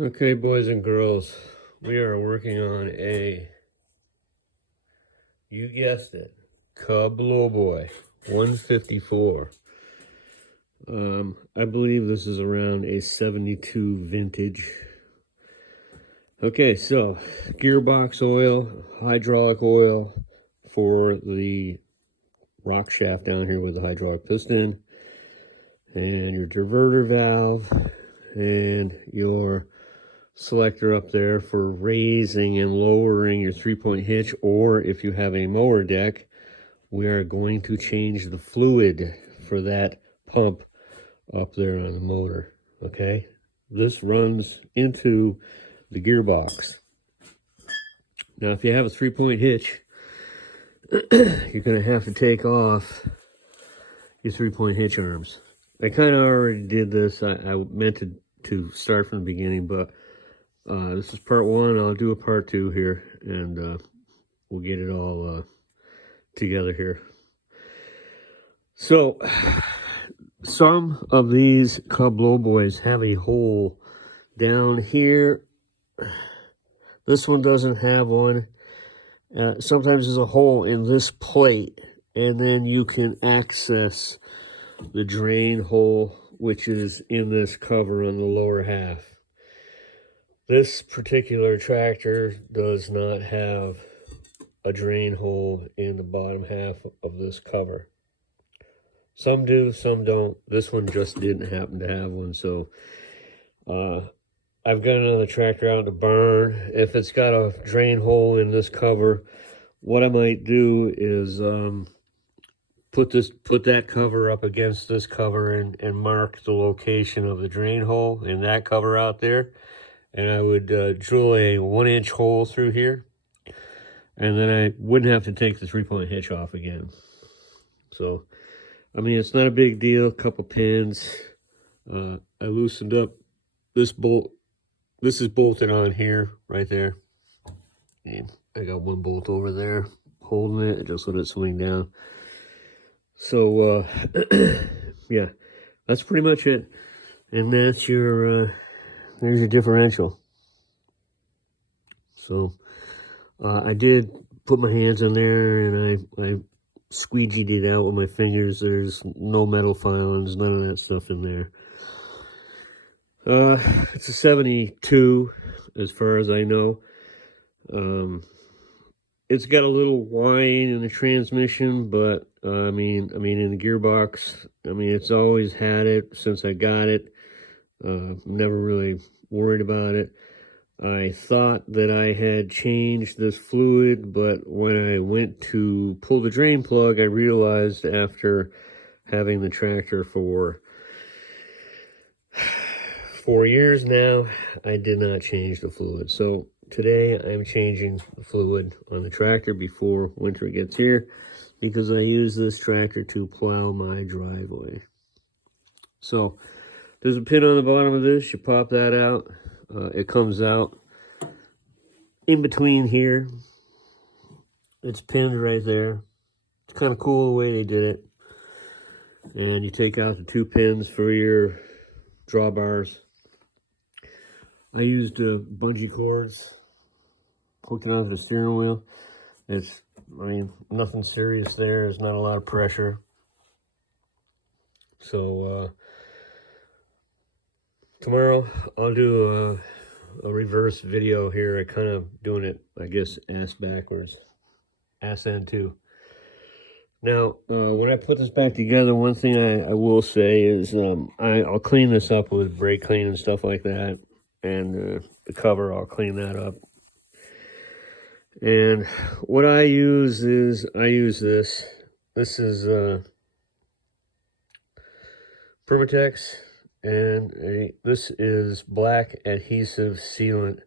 Okay, boys and girls, we are working on you guessed it, Cub Lowboy 154. I believe this is around a 72 vintage. Okay, so gearbox oil, hydraulic oil for the rock shaft down here with the hydraulic piston, and your diverter valve, and your selector up there for raising and lowering your 3-point hitch, or if you have a mower deck, we are going to change the fluid for that pump up there on the motor. Okay, this runs into the gearbox. Now if you have a 3-point hitch, you're going to have to take off your 3-point hitch arms. I kind of already did this. I meant to start from the beginning, but this is part one. I'll do a part two here, and we'll get it all together here. So, some of these Cub Lowboys have a hole down here. This one doesn't have one. Sometimes there's a hole in this plate, and then you can access the drain hole, which is in this cover on the lower half. This particular tractor does not have a drain hole in the bottom half of this cover. Some do, some don't. This one just didn't happen to have one, so I've got another tractor out in the barn. If it's got a drain hole in this cover, what I might do is put that cover up against this cover and mark the location of the drain hole in that cover out there. And I would drill a 1-inch hole through here, and then I wouldn't have to take the 3-point hitch off again. So, I mean, it's not a big deal. A couple pins. I loosened up this bolt. This is bolted on here, right there. And I got one bolt over there holding it. I just let it swing down. So, yeah, that's pretty much it. And that's your... there's your differential. So I did put my hands in there and I squeegeed it out with my fingers. There's no metal filings, none of that stuff in there. It's a 72 as far as I know. It's got a little whine in the transmission, but I mean in the gearbox, I mean it's always had it since I got it. Never really worried about it. I thought that I had changed this fluid, but when I went to pull the drain plug, I realized after having the tractor for 4 years now, I did not change the fluid. So today I'm changing the fluid on the tractor before winter gets here, because I use this tractor to plow my driveway. So there's a pin on the bottom of this. You pop that out. It comes out in between here. It's pinned right there. It's kind of cool the way they did it. And you take out the 2 pins for your drawbars. I used bungee cords, hooked it onto the steering wheel. It's, I mean, nothing serious there. There's not a lot of pressure. So, tomorrow I'll do a reverse video here. I kind of doing it, I guess, ass backwards, ass end too. Now, when I put this back together, one thing I will say is I'll clean this up with brake clean and stuff like that, and the cover, I'll clean that up. And what I use is this. This is Permatex. And this is black adhesive sealant.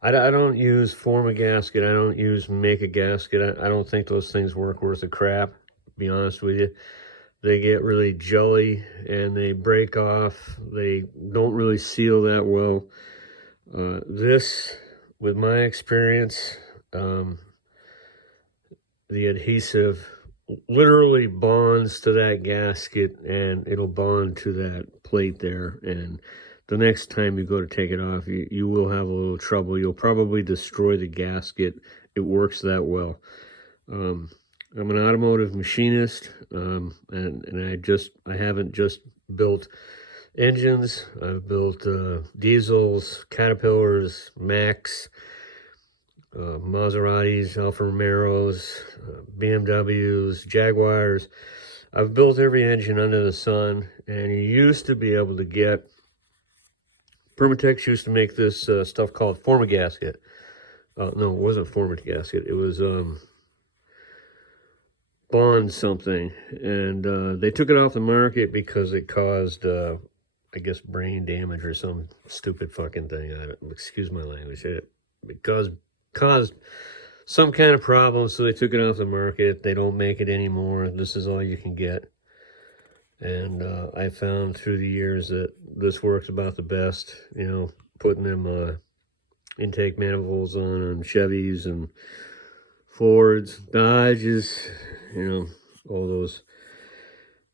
I don't use form a gasket. I don't use make a gasket. I don't think those things work worth a crap, to be honest with you. They get really jelly and they break off. They don't really seal that well. This, with my experience, the adhesive literally bonds to that gasket, and it'll bond to that plate there, and the next time you go to take it off, you will have a little trouble. You'll probably destroy the gasket. It works that well. I'm an automotive machinist, and I haven't just built engines. I've built diesels, Caterpillars, Macs, Maseratis, Alfa Romeos, BMWs, Jaguars. I've built every engine under the sun, and you used to be able to get, Permatex used to make this stuff called Formagasket. No, it wasn't Formagasket. It was Bond something, and they took it off the market because it caused, I guess, brain damage or some stupid fucking thing. Excuse my language. It caused some kind of problem, so they took it off the market. They don't make it anymore. This is all you can get. And I found through the years that this works about the best, you know, putting them intake manifolds on Chevys and Fords, Dodges, you know, all those.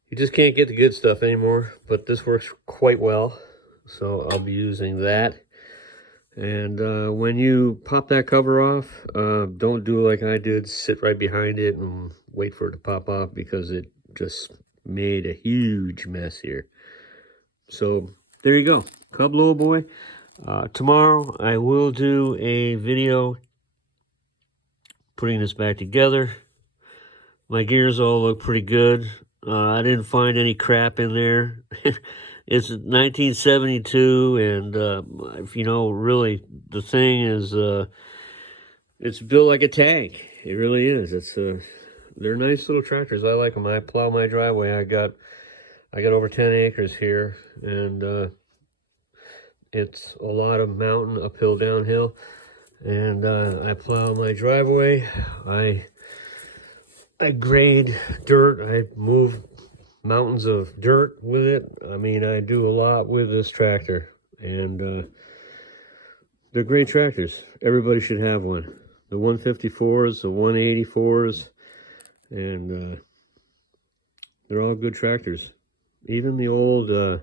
You just can't get the good stuff anymore, but this works quite well. So I'll be using that. And when you pop that cover off, don't do like I did, sit right behind it and wait for it to pop off, because it just made a huge mess here. So there you go, Cub Little Boy. Tomorrow I will do a video putting this back together. My gears all look pretty good. I didn't find any crap in there. It's 1972, and you know, really, the thing is, it's built like a tank. It really is. They're nice little tractors. I like them. I plow my driveway. I got over 10 acres here, and it's a lot of mountain, uphill, downhill, and I plow my driveway. I grade dirt. I move mountains of dirt with it. I mean, I do a lot with this tractor, and they're great tractors. Everybody should have one. The 154s, the 184s, and they're all good tractors. Even the older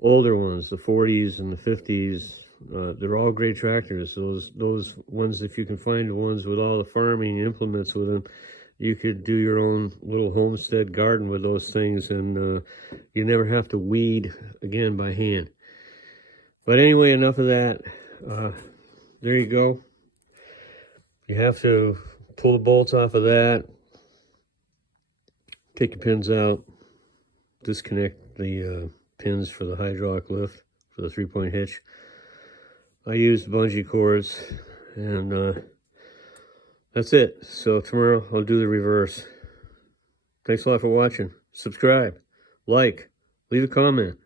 ones, the 40s and the 50s, they're all great tractors. Those ones, if you can find the ones with all the farming implements with them, you could do your own little homestead garden with those things, and you never have to weed again by hand. But anyway, enough of that. There you go. You have to pull the bolts off of that, take your pins out, disconnect the pins for the hydraulic lift for the 3-point hitch. I used bungee cords, and that's it. So tomorrow I'll do the reverse. Thanks a lot for watching. Subscribe, like, leave a comment.